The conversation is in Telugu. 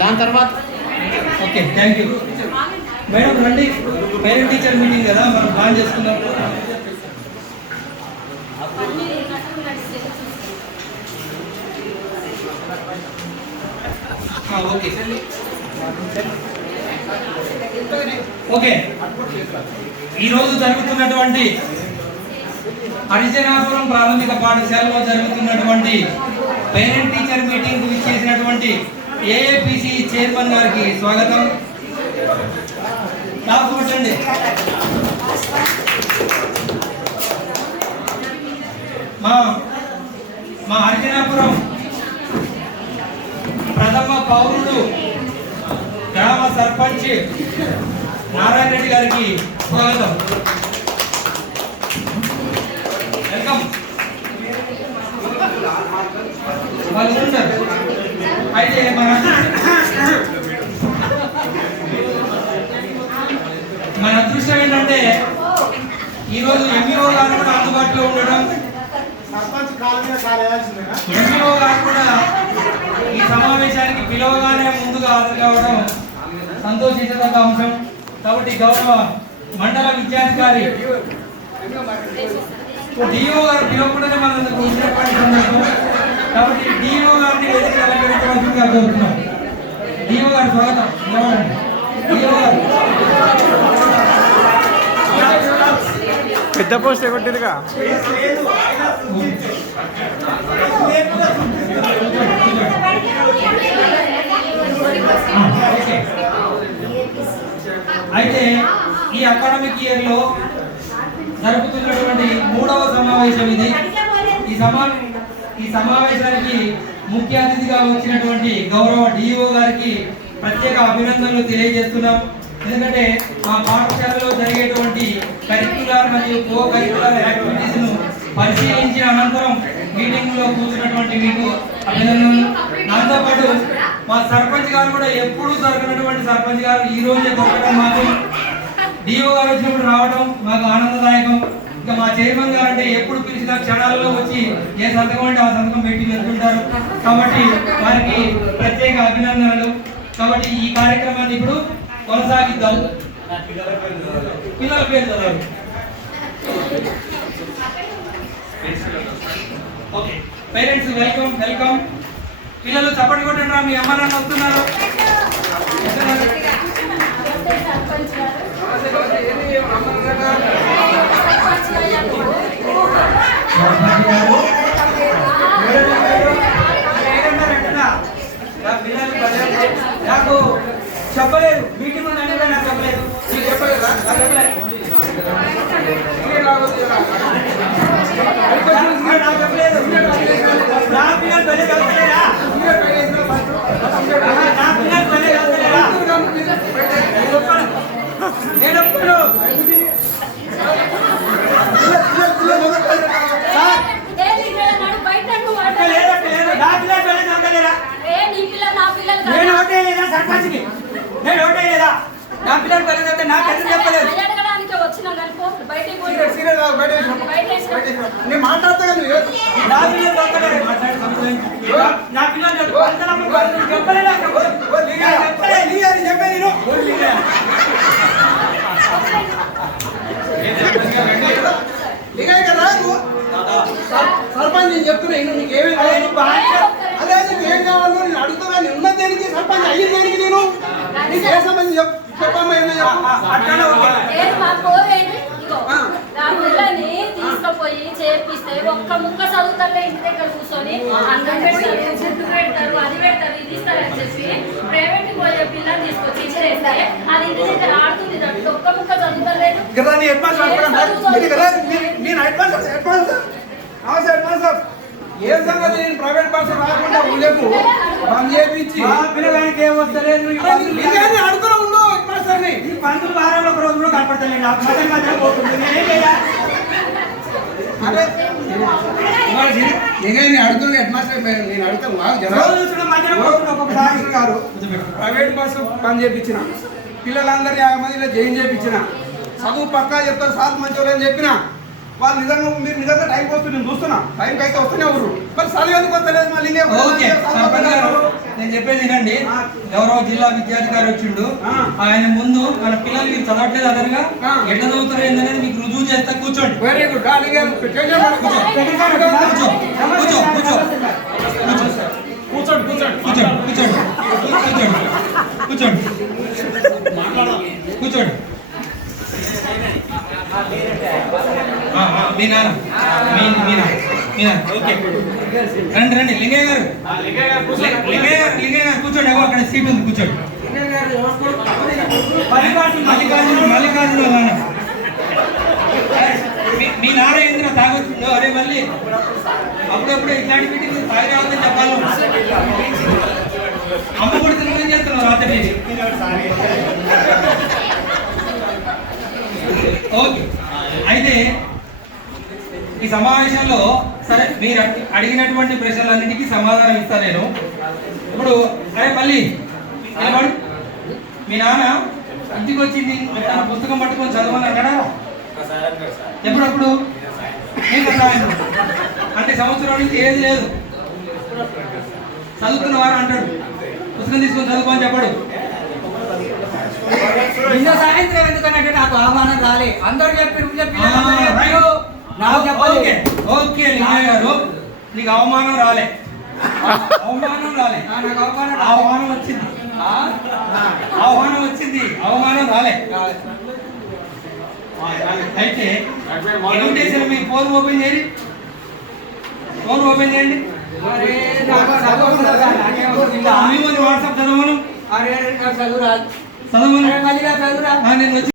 దాని తర్వాత ఓకే థ్యాంక్ యూ మేడం. రండి, పేరెంట్ టీచర్ మీటింగ్ కదా మనం ప్లాన్ చేసుకున్నాం. ఓకే ఓకే, ఈరోజు జరుగుతున్నటువంటి హరిజనాపురం ప్రాథమిక పాఠశాలలో జరుగుతున్నటువంటి పేరెంట్ టీచర్ మీటింగ్ ఇచ్చేసినటువంటి ఏఏపీసీ చైర్మన్ గారికి స్వాగతం. కూర్చోండి. మా హరిజనాపురం ప్రథమ పౌరుడు గ్రామ సర్పంచ్ నారాయణ రెడ్డి గారికి స్వాగతం. వెల్కమ్. వాళ్ళు ఉంటారు. అయితే మన అదృష్టం ఏంటంటే ఈరోజు ఎంఈఓ గారు కూడా అందుబాటులో ఉండడం, ఎంఈఓ గారు కూడా ఈ సమావేశానికి పిలవగానే ముందుగా హాజరు కావడం సంతోషించదగ్గ అంశం. కాబట్టి గౌరవ మండల విద్యాధికారి డిఓ గారు పిలవకుండానే మనకు వచ్చినటువంటి సందర్భం. కాబట్టి డిఓ గారిని వేదిక అలంకరించవలసిందిగా కోరుతున్నాం. డిఓ గారు స్వాగతం. డిఓ గారు పెద్ద పోస్ట్ కొట్టిరుగా. అయితే ఈ అకాడమిక్ ఇయర్ లో జరుపుతున్నటువంటి 3వ సమావేశం ఇది. ఈ సమావేశానికి ముఖ్య అతిథిగా వచ్చినటువంటి గౌరవ డిఓ గారికి ప్రత్యేక అభినందనలు తెలియజేస్తున్నాం. ఎందుకంటే మా పాఠశాలలో జరిగేటువంటి కరిక్యులర్ మరియు కో కరిక్యులర్ యాక్టివిటీస్ ను పరిశీలించిన అనంతరం మీటింగ్ లో కూర్చున్నటువంటి మీకు అభినందనలు. దాంతో పాటు మా సర్పంచ్ గారు కూడా ఎప్పుడూ జరగనటువంటి సర్పంచ్ గారు ఈ రోజే దొరకడం, మాకు డిఓ గారు వచ్చినప్పుడు రావడం మాకు ఆనందదాయకం. ఇంకా మా చైర్మన్ గారు అంటే ఎప్పుడు పిలిచిన క్షణాలలో వచ్చి ఏ సంతకం అంటే ఆ సంతకం పెట్టి వెళ్తుంటారు. కాబట్టి వారికి ప్రత్యేక అభినందనలు. కాబట్టి ఈ కార్యక్రమాన్ని ఇప్పుడు కొనసాగిద్దాం. పిల్లల పేరు చదవాలి. Okay parents welcome welcome. పిల్లలు చప్పటి కొట్టండి. మీ అమ్మ నాన్న వస్తున్నారు. నాకు చెప్పలేదు, మీటింగ్ ఉందంటే నాకు చెప్పలేదు. చెప్పలేదా? నాకు చెప్పలేదు. నా పిల్లలు పని కలుగుతలేదా? నా పిల్లలు పని కలుగుతలేదా? నేను ఒప్పుకోను. నేను ఓటే లేదా సర్పంచ్కి? నేను ఓటే లేదా? నా పిల్లలు పని నాకు ఎందుకు చెప్పలేదు? నేను మాట్లాడతా కదా. నా పిల్లలు సర్పంచ్ నేను చెప్తున్నా, నీకు ఏమి అదే నీకు ఏం కావాలో నేను అడుగుతున్నా. నేను ఉన్న దేనికి సర్పంచ్ అయ్యింది దేనికి? నేను నీకు ఏ సంబంధం చెప్పమ్మా. తీసుకుపోయి చేపిస్తే ఒక్క ముక్క చదువుతారులే, ఇంటి దగ్గర కూర్చొని అన్నం పెడతారు, చెట్టు పెడతారు, అది పెడతారు, ఇది ఇస్తారని చెప్పి ప్రైవేట్ పోయే పిల్లలు తీసుకొచ్చి ఇచ్చేస్తే అది ఇంటి దగ్గర ఆడుతుంది. దాంట్లో ఒక్క ముక్క చదువుతలేదు. ఏం సంగతి? నేను ప్రైవేట్ బస్సు రాకుండా ఊళ్ళకు బంద్ చేయించి పిల్లగానికి ఏం వస్తలేదు. అడుగుతూ ఉండు మాస్టర్ని. ఈ పంతులు వారంలో ఒక రోజు కూడా కనపడతలేదు. నాకు మధ్య మధ్య పోతుంది. నేనేం చేయాలి? నేను అడుగుతున్నా హెడ్ మాస్టర్. నేను అడుగుతాను ఒక్కొక్కసారి గారు ప్రైవేట్ బస్సు బంద్ చేయించిన పిల్లలందరూ 50 మంది ఇలా జాయిన్ చేయించిన. చదువు పక్కా చెప్తారు, సార్ మంచి వాళ్ళని చెప్పిన. వాళ్ళు నిజంగా మీరు నిజంగా టైం వస్తుంది, నేను చూస్తున్నా. టైంకి అయితే వస్తూనే ఎవరు మరి చదువు ఎందుకు వస్తలేదు? మళ్ళీ ఓకే సర్పంచ్ గారు నేను నేను చెప్పేది వినండి. గౌరవ జిల్లా విద్యాధికారి వచ్చిండు, ఆ. ఆయన ముందు మన పిల్లలు మీరు చదవట్లేదు అదనగా ఆ. ఎట్లా చదువుతారు ఏంటనేది మీకు రుజువు చేస్తా. కూర్చోండి, వెరీ గుడ్ అలాగే కూర్చో కూర్చో కూర్చో కూర్చోండి కూర్చోండి కూర్చోండి. మీ నాన్న మీ నాన్న ఓకే రండి రండి. లింగయ్య గారు లింగయ్య గారు కూర్చోండి. అక్కడ సీట్ ఉంది, కూర్చోండి. మల్లికార్జున నాన్న మీ నాన్న ఏందినా తాగొచ్చిండు? అరే మళ్ళీ అప్పుడప్పుడు ఇట్లాంటి మీటింగ్ తాగి రావద్దని చెప్పాలి. అమ్మ కూడా తిరిగి చేస్తున్నావు రాత్రి. ఓకే, అయితే ఈ సమావేశంలో సరే మీరు అడిగినటువంటి ప్రశ్నలన్నిటికీ సమాధానం ఇస్తాను నేను. ఇప్పుడు అరే మళ్ళీ నిలబడు. మీ నాన్న ఇంటికి వచ్చింది తన పుస్తకం పట్టుకొని చదవని అన్నాడా? ఎప్పుడప్పుడు అంటే సంవత్సరం నుంచి ఏది లేదు చదువుతున్నవారు అంటాడు. పుస్తకం తీసుకొని చదువుకోని చెప్పడు. నిన్న సాయంత్రం ఎందుకంటే నాకు ఆహ్వానం రాలే. అందరు చెప్పి ఓకే ఓకే లింగయ్య గారు, నీకు అవమానం రాలే. అవమానం రాలే, ఆహ్వానం వచ్చింది. ఆహ్వానం వచ్చింది, అవమానం రాలే. అయితే ఇన్విటేషన్ మీ ఫోన్ ఓపెన్ చేయండి. ఫోన్ ఓపెన్ చేయండి. వాట్సాప్ చదవను చదువు రాదు చదవను చదువు రాదు నేను వచ్చి